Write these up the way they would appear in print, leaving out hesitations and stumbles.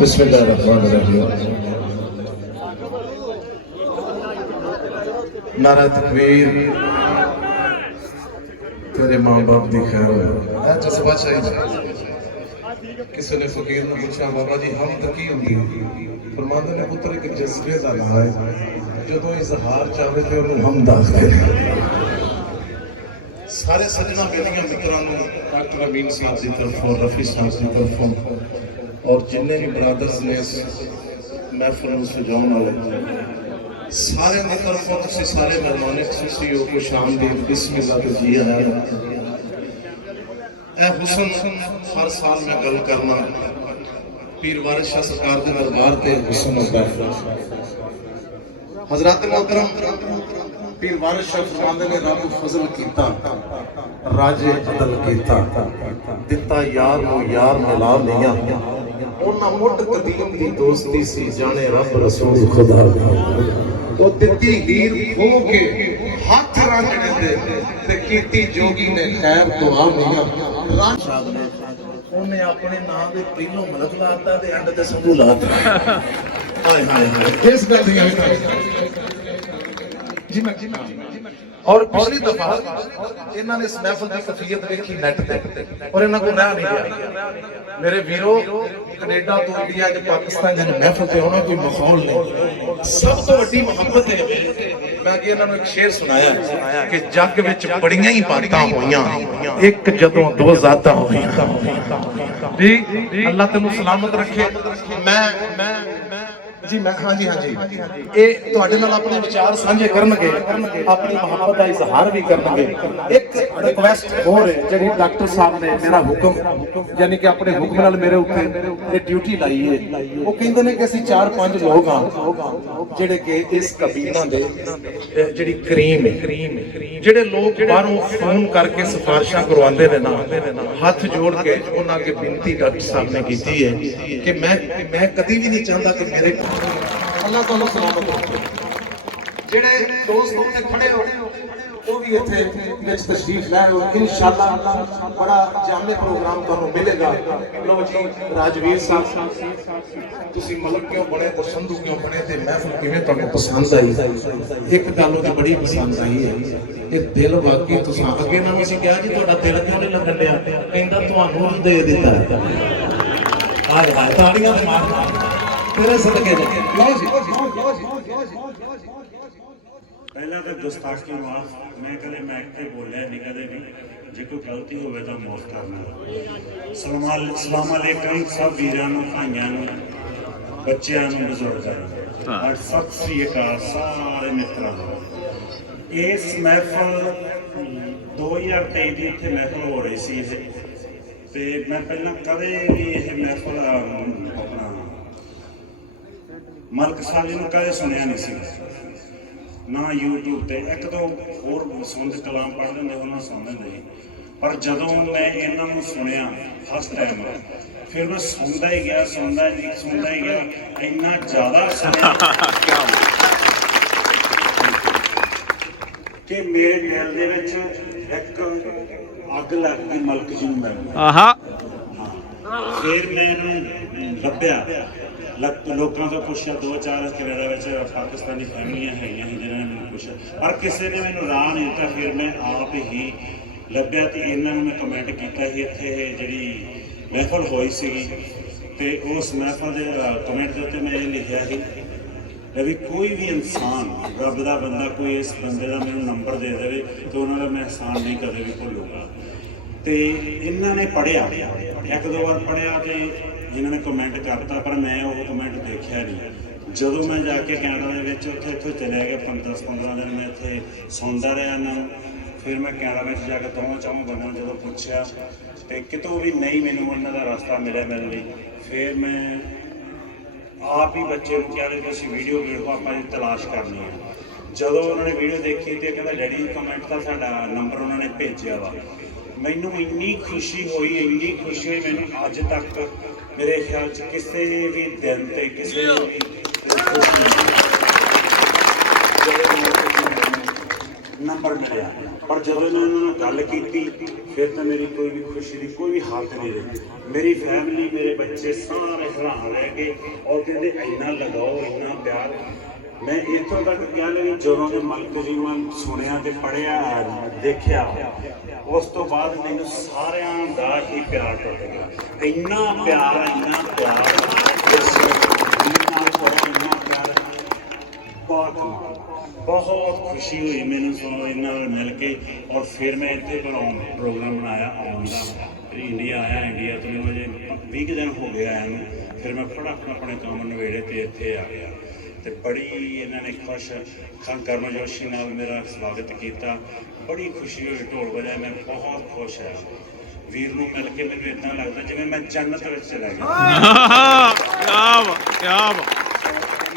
बिस्मिल्लाहिर्रहमानिर्रहीम। नारा तकबीर। तेरे माँ बाप की खैर हो। जज्बा चाहिए। किसी ने फकीर ने पूछा बाबा जी हम तो की होंगी फरमाते ने पुत्र एक जज्बे का नाम है जो इजहार चाहे तो हम दसते सारे सजना बेलियां मित्रों डॉक्टर अमीन साहब की तरफों रफी साहब की तरफों और जिन्हें भी ब्रदर्स ने महफिल में सजाने वाले सारे की तरफों तुम सारे मेहमान खुशी हो खुश आमदीद बिस्मिल्लाह तो जी आया हुसन हर साल मैं गल करना पीर वारिस शाह सरकार के दरबार से हुसन होता है हजरत मोहतरम पीर वारिस शाह फरमाते ने रब फजल कीता राजे अदल कीता दिता यार नु यार मिला लिया उन्हां मुठ कदीम दी दोस्ती सी जाने रब रसूल खुदा वो दिती हीर खो के हाथ रंगने दे ते कीती जोगी ने खैर दुआ मिया राज साहब ने उन्हें अपने नाम दे पहलों मलक लाता ते एंड ते संधू लाता हाय हाय हाय इस गल दी जी मैं और पिछली दफा इन्होंने इस महफिल की कफियत देखी नेट पे और इन्हों को रह नहीं गया मेरे वीरो कनेडा तो इंडिया के पाकिस्तान जन महफिल पे होना कोई माहौल नहीं सब तो बड़ी मोहब्बत है मैं कि इन्होंने एक शेर सुनाया कि जग विच बड़ियां ही बातां होईयां एक जदों दो जातां होईयां जी अल्लाह तेनू सलामत रखे मैं जी मैं हाँ जी ये तुहाडे नाल अपने विचार साझे करनगे अपनी मोहब्बत का इजहार भी करनगे एक रिक्वेस्ट हो रही जिहड़ी डॉक्टर साहब ने मेरा हुक्म यानी कि अपने हुक्म नाल मेरे उत्ते ये ड्यूटी लाई है वो कहंदे ने कि असि 4-5 लोग हां जिहड़े कि इस कबीना दे जिहड़ी क्रीम है जिहड़े लोग बाहरों फोन करके सिफारिशां करवांदे ने ना हाथ जोड़ के उन्हां के बिनती डॉक्टर साहब ने की है कि मैं कभी भी नहीं चाहता कि मेरे अल्लाह ताला सलामत रखे जेड़े दोस्त उत्ते खड़े हो वो भी इत्थे विच तशरीफ लाए और इंशाअल्लाह बड़ा जामे प्रोग्राम तुहानू मिलेगा लो जी राजवीर साहब तुसी मलक क्यों बने ते संधू क्यों बने ते महफिल किवें तुहानू पसंद आई एक गल ओदी बड़ी पसंद आई है ये दिल वाकई तुसां अगे ना असीं कहा जी तुहाडा दिल क्यों नहीं लगन दिया कहंदा तुहानू दे दित्ता हाय हाय ताड़ियां मार तेरे सदके लो जी पहला तो गुस्ताखी माफ मैं कदे मैक ते बोलिया नहीं कदे भी जे कोई गलती होवे तो माफ करना सलाम अलैकुम सब वीरां नूं भाइयां नूं बच्चियां नूं बुजुर्गां नूं और सत श्री अकाल सारे मित्रां नूं इस महफिल 2023 दी इत्थे महफिल हो रही सी ते मैं पहला कदे भी यह महफिल अपना मलक साहब जी ने कदे सुनिया नहीं सी ना यूट्यूब ते एक दो होर सुनते कलाम पढ़ते होंगे उन्होंने सुनते होंगे पर जदों मैं इन्हों सुनिया फर्स्ट टाइम फिर मैं सुनता ही गया इन्ना ज़्यादा सुनिया कि मेरे दिल दे विच एक अग लग गई मलक जी नूं फिर मैं इन्हूं लभ्या लोगों तो पूछा 2-4 कनेडा में पाकिस्तानी फैमिलियां है जिन्होंने मैंने पूछा पर किसी ने मैंने राह नहीं दिता फिर मैं आप ही लभ्या तो इन्होंने मैं कमेंट किया इतने जी महफिल हुई सी तो उस महफिल के कमेंट के उत्ते मैं ये लिखा ही भी कोई भी इंसान रब का बंदा कोई इस बंदे का मैंने नंबर दे दे तो उन्होंने मैं एहसान नहीं कदे भी भूलूगा तो इन्होंने पढ़िया एक दो बार पढ़िया तो जिन्होंने कमेंट करता पर मैं वो कमेंट देखा नहीं जो मैं जाके कैनेडा उत्थे इतों चले गए 10-15 दिन मैं इतने सुनता रहा इन्होंने फिर मैं कैनेडा में जाके 2-4 बंदा जो पूछा तो कितों भी नहीं मैंने उन्होंने रास्ता मिले मेरे लिए फिर मैं आप ही बच्चे को क्या कि वीडियो वीडियो आप तलाश करनी है जो उन्होंने वीडियो देखी तो कहता डैडी कमेंट का साडा नंबर उन्होंने भेजा वा मैनू इन्नी खुशी हुई मैनू अज तक मेरे ख्याल च किसी भी दिन ते किसी भी ਨੰਬਰ ਮਿਲਿਆ। ਪਰ ਜਦੋਂ ਮੈਂ ਉਹਨਾਂ ਨਾਲ ਗੱਲ ਕੀਤੀ ਫਿਰ ਤਾਂ ਮੇਰੀ ਕੋਈ ਵੀ ਖੁਸ਼ੀ ਦੀ ਕੋਈ ਵੀ ਹੱਦ ਨਹੀਂ ਰਹੀ। ਮੇਰੀ ਫੈਮਿਲੀ, ਮੇਰੇ ਬੱਚੇ ਸਾਰੇ ਹੈਰਾਨ ਰਹਿ ਗਏ ਔਰ ਕਹਿੰਦੇ ਇੰਨਾ ਲਗਾਓ, ਇੰਨਾ ਪਿਆਰ। ਮੈਂ ਇੱਥੋਂ ਤੱਕ ਕਿਹਾ ਵੀ ਜਦੋਂ ਦੇ ਮਲਕ ਜੀ ਨੂੰ ਸੁਣਿਆ ਤੇ ਪੜ੍ਹਿਆ ਦੇਖਿਆ, ਉਸ ਤੋਂ ਬਾਅਦ ਮੈਨੂੰ ਸਾਰਿਆਂ ਦਾ ਹੀ ਪਿਆਰ ਟੁੱਟ ਗਿਆ। ਇੰਨਾ ਪਿਆਰ, ਇੰਨਾ ਪਿਆਰ, ਇੰਨਾ ਪਿਆਰ, बहुत खुशी हुई मैंने सुनो इन्होंने मिल के। और फिर मैं इतने प्रोग्राम बनाया आने का, फिर इंडिया आया। इंडिया तो मुझे 20 दिन हो गया आया। फिर मैं फटाफट अपने काम नवेड़े तो इतने आ गया तो बड़ी इन्होंने खुश खान गर्मजोशी नाल मेरा स्वागत किया। बड़ी खुशी हुई, ढोल बजाए, मैं बहुत खुश है। वीर नूं मिल के मैनूं इदां लगदा जिवें मैं जन्नत विच चला गया।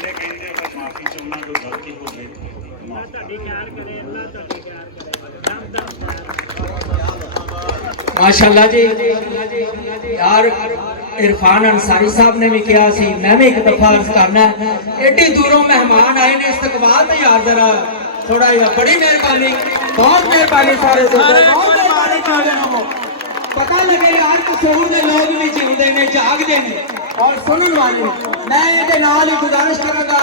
कहते अगर माफी चाहना कोई गलती हो गई माशाअल्लाह जी। यार इरफान अंसारी साहब ने भी कहा सी, मैं भी एक दफा अर्ज करना, एडी दूरों मेहमान आए ने, इस्तकबाल तो यार जरा थोड़ा जिहा, बड़ी मेहरबानी, बहुत मेहरबानी सारे बहुत मेहरबानी कर पता लगे यार कसूर के लोग भी जीवते ने, जागते हैं और सुनने वाले। मैं ये नाल ही गुजारिश करूंगा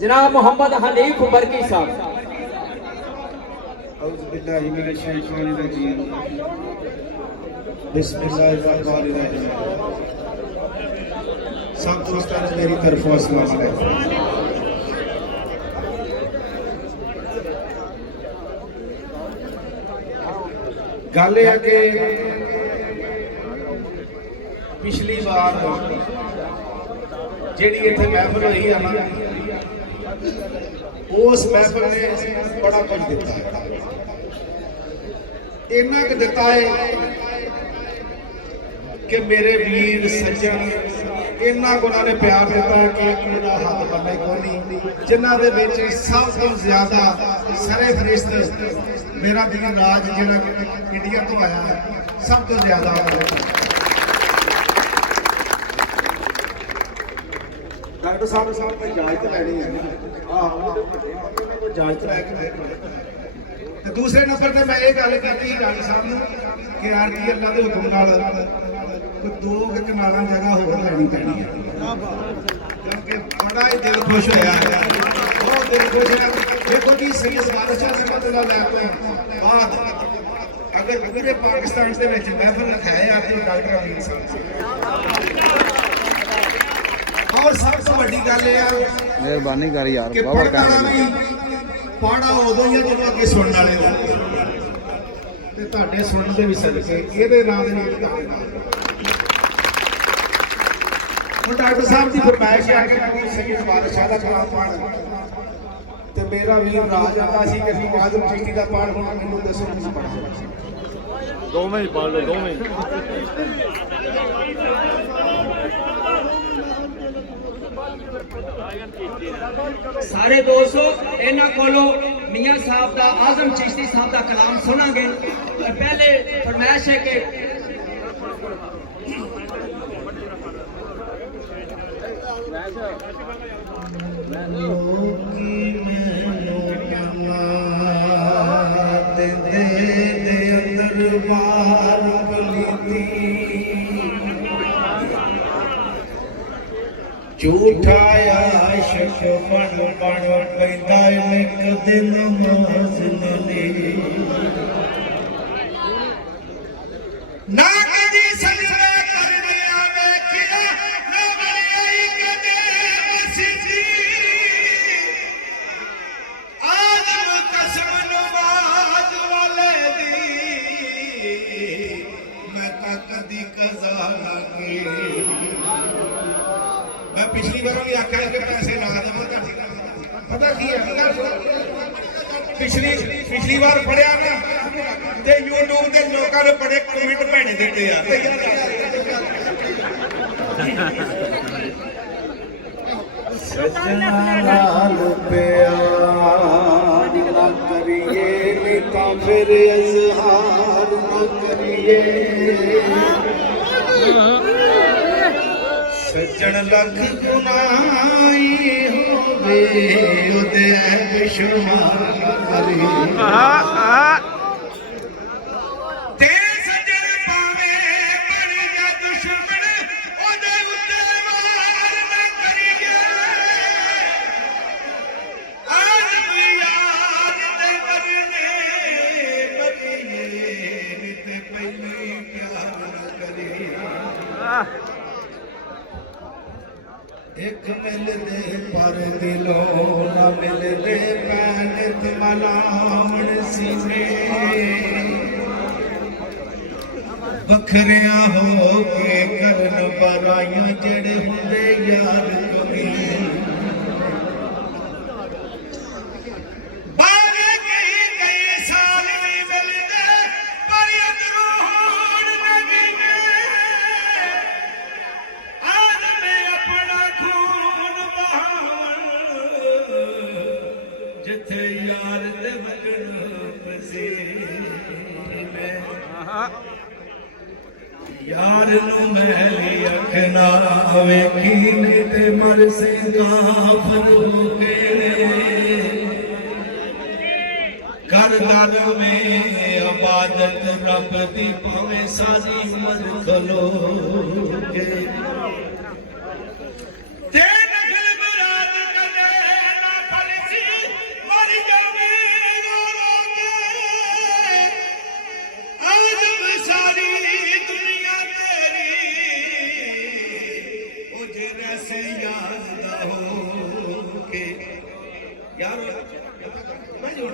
जनाब मोहम्मद हनीफ बरकी साहब। सब दोस्तों ने मेरी तरफ अस्सलाम वालेकुम। गल है कि पिछली बार जी इतने महफिल हुई है ना, उस महफिल ने बड़ा कुछ दिता है। इन्ना क दिता है कि मेरे वीर सज्जन इन्ना को उन्होंने प्यार दिता कि मेरा हाथ बनना कोई, जिन्होंने सब तो ज्यादा सरे फरिश्त मेरा वीर राज जो इंडिया तो आया है, सब तो ज्यादा डॉक्टर साहब ने इजाजत लैनी है, इजाजत लैके। दूसरे नंबर पर मैं ये गल की डॉक्टर साहब ने कि यार की अल्लाह के हुक्म नाल कोई 2 कनालां जगह होर लैनी पैनी है, क्योंकि बड़ा ही दिल खुश होया, बहुत दिल खुश है। देखो जी सैयद बादशाह रहमतुल्लाह बाद अगर पूरे पाकिस्तान के महफिल रखाया जाती है डॉक्टर अमीन साहब। और सबसे बड़ी गल मेहरबानी कर यार, कि पढ़ना उदों ही जो अगे सुनने वाले हो, तुहाडे सुनते भी सदके ये नाम डॉक्टर साहब की फरमाइश है कि सैयद बादशाह का कलाम पढ़, तो मेरा वीर राज आता सी कि आजम चिश्ती का पाठ होना, मैनूं दसो किस पढ़ 2 में ही पढ़ लो, 2 में सारे दोस्तों इन्हां कोलों मियां साहब का, आजम चिश्ती साहब का कलाम सुनांगे। पहले फरमाइश है कि झूठाया शक बन बन पैदा एक दिन मोहसिनी ना कदी सजदे करने आवे किया ना बड़ी कदे मस्जिदी आदम कसम नमाज वाले दी मैं ता कदी कज़ा ना की। मैं पिछली बार भी आख्या कि पैसे ना देव, पता की पिछली बार पढ़िया ना ते यूट्यूब के लोगों ने बड़े कमेंट भेजे देते हैं, सजना नाल प्यार ना करिए तो फिर इज़हार ना करिए। ਸੱਜਣ ਲੱਖ ਗੁਨਾਹੀ ਹੋਵੇ ਉਹਦੇ ਐਬ ਸ਼ੁਮਾਰ ਨਾ ਕਰੇ ਤੇ ਸੱਜਣ ਪਾਵੇ ਬਣ ਜਾ ਦੁਸ਼ਮਣ ਉਹਦੇ ਉੱਤੇ ਵਾਰ ਨਾ ਕਰੀਏ ਆਜ਼ਮ ਯਾਰ ਦੇ ਬਰਨੇ ਬਰੀਏ ਨੀ ਤੇ ਪਹਿਲੀ ਪਿਆਰ ਨਾ ਕਰੇ ਇੱਕ ਮਿਲਦੇ ਪਰ ਦਿਲੋਂ ਨਾ ਮਿਲਦੇ ਪੈਣ ਤੇ ਮਲਾਵਣ ਸੀਨੇ ਵੱਖਰਿਆਂ ਹੋ ਕੇ ਕਰਨ ਬਰਾਈਆਂ ਜਿਹੜੇ ਹੁੰਦੇ ਯਾਰ ਤੁਮੀ ਬਾਰੇ ਕਈ ਸਾਲ ਨਹੀਂ ਮਿਲਦੇ ਪਰ ਅੰਦਰੋਂ ਹੋਣ ਨਾ ਗਿਨੇ ਆਦਮ ਆਪਣਾ ਖੂਨ ਬਹਾਵਣ ਜਿੱਥੇ ਯਾਰ ਦੇ ਵਗਣ ਪਸੀਨੇ ਯਾਰ ਨੂੰ ਮਹਿਲੀ ਅੱਖ ਨਾ ਵੇਖੀ ਤੇ ਮਰ ਸੇ ਕਾਫਰ ਹੋ ਕੇ ਕਰ ਦਰ ਮੇ ਇਬਾਦਤ ਰੱਬ ਦੀ ਭਾਵੇਂ ਸਾਰੀ ਉਮਰ ਖਲੋ ਕੇ ਤੇ ਨਖਲ ਬਰਾਦ ਕਦੇ ਨਾ ਫਲਸੀ ਮਰ ਜਾਵੇ ਰੋ ਰੋ ਕੇ ਆਜ਼ਮ ਸਾਰੀ ਦੁਨੀਆ ਤੇਰੀ ਉਹ ਜੇ ਰਸੇ ਯਾਦ ਦਾ ਹੋ ਕੇ ਯਾਰ ਮੈਂ ਜੋੜ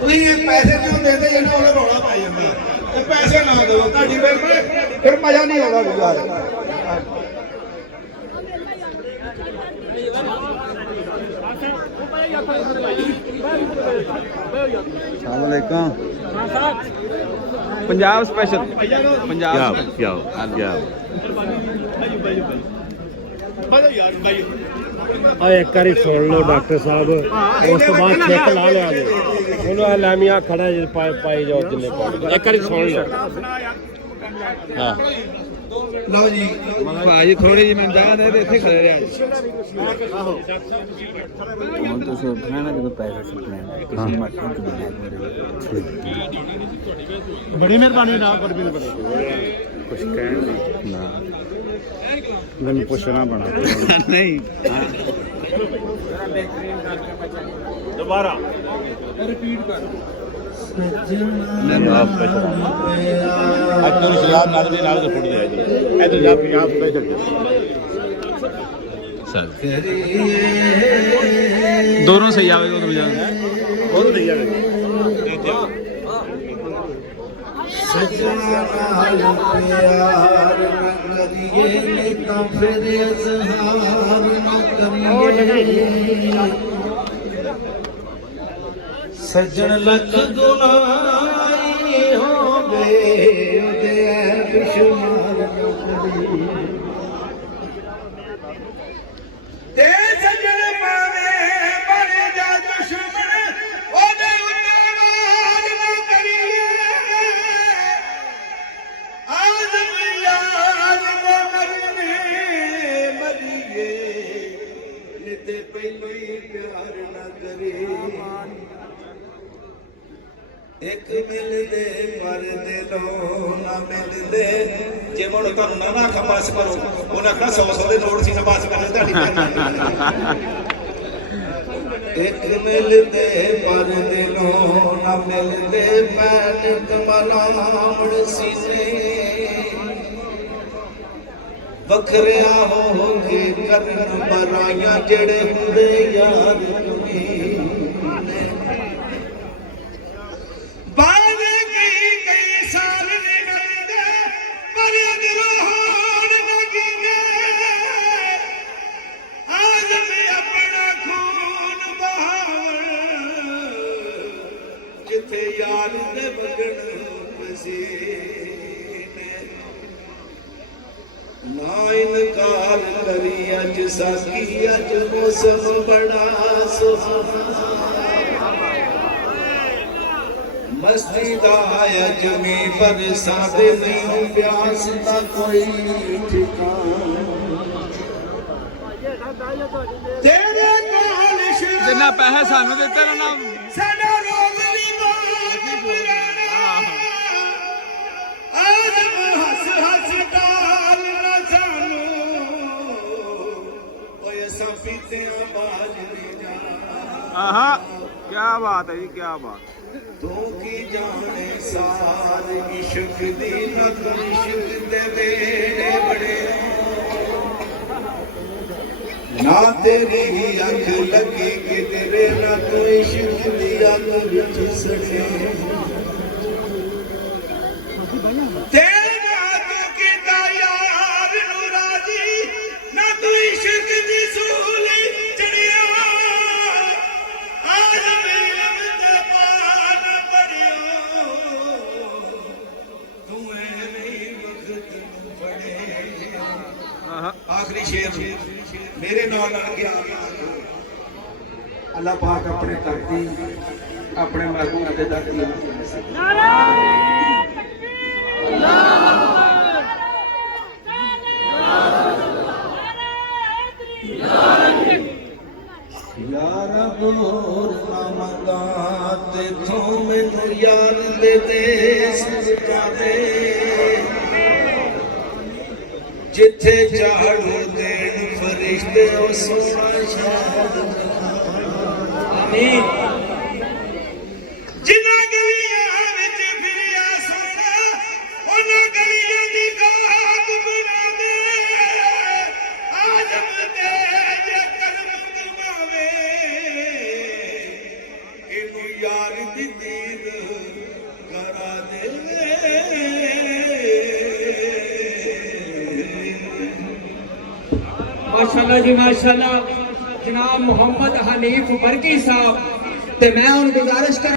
ਤੁਸੀਂ ਇਹ ਪੈਸੇ ਕਿਉਂ ਦਿੰਦੇ ਇਹਨਾਂ ਉਹਦਾ ਰੌਲਾ ਪਾਈ ਜਾਂਦਾ ਇਹ ਪੈਸੇ ਨਾ ਦਿਓ ਤੁਹਾਡੀ ਫਿਰ ਮਜ਼ਾ ਨਹੀਂ ਆਉਂਦਾ ਯਾਰ अस्सलामुअलैकुम पंजाब स्पेशल पंजाब ਆ ਇੱਕ ਵਾਰੀ ਸੁਣ ਲਓ ਡਾਕਟਰ ਸਾਹਿਬ ਉਸ ਤੋਂ ਬਾਅਦ ਚੈੱਕ ਲਾ ਲਿਆ ਜੀ ਉਹਨੂੰ ਐਲਾਮੀਆਂ ਖੜਾ ਜੇ ਪਾਈ ਜਾਓ ਜਿੰਨੇ ਪਾਉਣੇ ਇੱਕ ਵਾਰੀ ਸੁਣ ਲਓ ਹਾਂ ਲਓ ਜੀ भाजी थोड़ी जी मैं जगह दे इतने खड़े रहे हम तो सब खाना के तो पैसा सकते हैं किसी मटन के ਬੜੀ ਮਿਹਰਬਾਨੀ ਨਾ ਕਰ ਵੀ कुछ कहने ना ਮੈਨੂੰ ਪੁੱਛਣਾ ਬਣਾ नहीं ਦੁਬਾਰਾ ਅੱਜ ਸ਼ਿਆਰ ਨਾਲ ਦੇ ਨਾਲ ਫੁੱਟ ਦੇ ਇਧਰ ਜਾ ਪੰਜਾਬ ਸਪੈਸ਼ਲ दोनों सही आवेगा उधर जाओ ਬਹੁਤ ਨਹੀਂ ਜਾਵੇ ਸੱਜਣਾ ਨਾਲ ਪਿਆਰ ਨਾ ਕਰੀਏ ਨਹੀਂ ਤਾਂ ਫਿਰ ਇਜ਼ਹਾਰ ਨਾ ਕਰੀਏ ਸੱਜਣ ਲੱਖ ਗੁਨਾਹੀ ਹੋਵੇ ਉਹਦੇ ਐਬ ਸ਼ੁਮਾਰ ਨਾ ਕਰੀਏ ਤੇ ਸੱਜਣ ਪਾਵੇ ਬਣ ਜਾ ਦੁਸ਼ਮਣ ਉਹਦੇ ਉੱਤੇ ਵਾਰ ਨਾ ਕਰੀਏ ਆਜ਼ਮ ਯਾਰ ਦੇ ਮਰਨੇ ਮਰੀਏ ਨੀ ਤੇ ਪਹਿਲੋਂ ਹੀ ਪਿਆਰ ਨਾ ਕਰੇ ਇੱਕ ਮਿਲਦੇ ਪਰ ਦਿਲੋਂ ਨਾ ਮਿਲਦੇ ਜੇ ਹੁਣ ਤੁਹਾਨੂੰ ਨਾ ਆਖਾਂ ਬਸ ਕਰੋ ਉਹਨਾਂ ਆਖਣਾ 100 ਦੇ ਨੋਟ ਸੀ ਨਾ ਬਸ ਕਰਨੇ ਤੁਹਾਡੀ ਭੈਣ ਇੱਕ ਮਿਲਦੇ ਪਰ ਦਿਲੋਂ ਨਾ ਮਿਲਦੇ ਭੈਣ ਕਮਲਾਵਣ ਸੀਨੇ ਵੱਖਰਿਆਂ ਹੋ ਕੇ ਕਰਨ ਬਰਾਈਆਂ ਜਿਹੜੇ ਹੁੰਦੇ ਯਾਰ ਤੁਮੀ ਕਈ ਸਾਲ ਨਹੀਂ ਮਿਲਦੇ ਪਰ ਅੰਦਰੋਂ ਹੋਣ ਨਾ ਗਿਨੇ ਆਜ਼ਮ ਆਪਣਾ ਖੂਨ ਬਹਾਵਣ ਜਿੱਥੇ ਯਾਰ ਦੇ ਵਗਣ ਪਸੀਨੇ ना इनकार करी अज साकी अज मौसम बड़ा सुहाना मस्ती दा अज में बरसात नहीं प्यास दा कोई ठिकाना तेरे कोल जिन्ना पैसे सानू दिते ना साडा रोग नहीं बात पुराना आदम हस हस डाल ना जानू ओए असा पीते बाज नहीं जा आहा क्या बात है जी क्या बात तू की जाने सार इश्क दी नक इश्क दे बेड़े बड़े ना तेरी ही अख लगी किधरे ना तू इश्क दी अग विच सड़े तेरा तू कीता यार नू राजी ना तू इश्क दी सूली चढ़िया आज मेरे ते पान पड़ियो तू नहीं वक्त पड़े आखिरी शेर मेरे नाल गया अल्लाह पाक अपने धरती अपने महबूब के धरती यार बोर ना मंगा ते थो मैनू यार दे दे सदका दे जिथे झाड़ू देन फरिश्ते ओ सोना शहर आमीन जिन्ना गलियां विच फिरिया सोना ओना गलियां दी गात बना दे आजम ते जे करम कमावे इनू यार दी दीद करा दे माशाल्लाह जी माशाल्लाह जनाब मोहम्मद हनीफ बरकी साहब ते मैं उन गुजारिश कर